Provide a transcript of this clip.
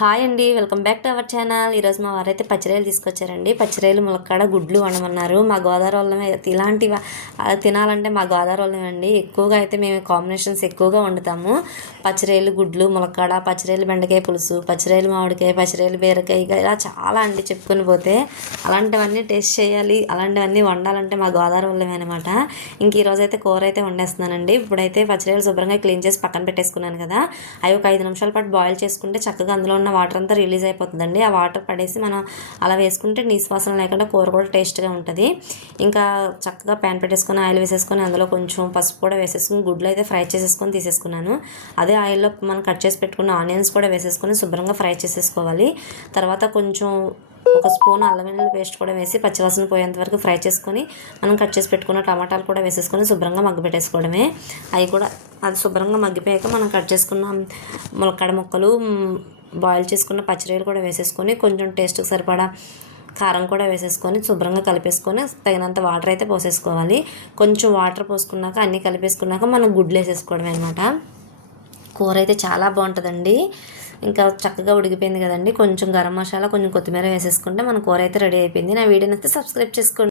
Hi అండి, welcome back to our channel. ఈరోజు మా వారైతే పచ్చిరొయ్యలు తీసుకొచ్చారండి. పచ్చిరొయ్యలు ములక్కాడ గుడ్లు వండమన్నారు. మా గోదావరి వాళ్ళమే ఇలాంటివి తినాలంటే మా గోదావరి వాళ్ళమే అండి. ఎక్కువగా అయితే మేము కాంబినేషన్స్ ఎక్కువగా వండుతాము. పచ్చిరొయ్యలు గుడ్లు ములక్కాడ, పచ్చిరొయ్యలు బెండకాయ పులుసు, పచ్చిరొయ్యలు మామిడికాయ, పచ్చిరొయ్యలు బీరకాయ, ఇలా చాలా అండి చెప్పుకొని పోతే. అలాంటివన్నీ టేస్ట్ చేయాలి, అలాంటివన్నీ వండాలంటే మా గోదావరి వాళ్ళమే అనమాట. ఇంక ఈరోజు అయితే కూర అయితే వండేస్తున్నానండి. ఇప్పుడైతే పచ్చిరొయ్యలు శుభ్రంగా క్లీన్ చేసి పక్కన పెట్టేసుకున్నాను కదా. అవి ఒక 5 నిమిషాల పాటు బాయిల్ చేసుకుంటే చక్కగా అందులో ఉన్న వాటర్ అంతా రిలీజ్ అయిపోతుందండి. ఆ వాటర్ పడేసి మనం అలా వేసుకుంటే నీసువాసన లేకుండా కూర కూడా టేస్ట్గా ఉంటుంది. ఇంకా చక్కగా ప్యాన్ పెట్టేసుకొని ఆయిల్ వేసేసుకొని అందులో కొంచెం పసుపు కూడా వేసేసుకుని గుడ్లు అయితే ఫ్రై చేసేసుకొని తీసేసుకున్నాను. అదే ఆయిల్లో మనం కట్ చేసి పెట్టుకున్న ఆనియన్స్ కూడా వేసేసుకొని శుభ్రంగా ఫ్రై చేసేసుకోవాలి. తర్వాత కొంచెం ఒక స్పూన్ అల్లం వెల్లుల్లి పేస్ట్ కూడా వేసి పచ్చివాసన పోయేంత వరకు ఫ్రై చేసుకొని మనం కట్ చేసి పెట్టుకున్న టమాటాలు కూడా వేసేసుకొని శుభ్రంగా మగ్గబెట్టేసుకోవడమే. అవి కూడా అది శుభ్రంగా మగ్గిపోయాక మనం కట్ చేసుకున్న ములక్కాడ ముక్కలు, బాయిల్ చేసుకున్న పచ్చిరొయ్యలు కూడా వేసేసుకొని కొంచెం టేస్ట్కి సరిపడా కారం కూడా వేసేసుకొని శుభ్రంగా కలిపేసుకొని తగినంత వాటర్ అయితే పోసేసుకోవాలి. కొంచెం వాటర్ పోసుకున్నాక అన్నీ కలిపేసుకున్నాక మనం గుడ్లు వేసేసుకోవడమే అనమాట. కూర అయితే చాలా బాగుంటుందండి. ఇంకా చక్కగా ఉడికిపోయింది కదండి. కొంచెం గరం మసాలా, కొంచెం కొత్తిమీర వేసేసుకుంటే మన కూర అయితే రెడీ అయిపోయింది. నా వీడియోని అయితే సబ్స్క్రైబ్ చేసుకోండి.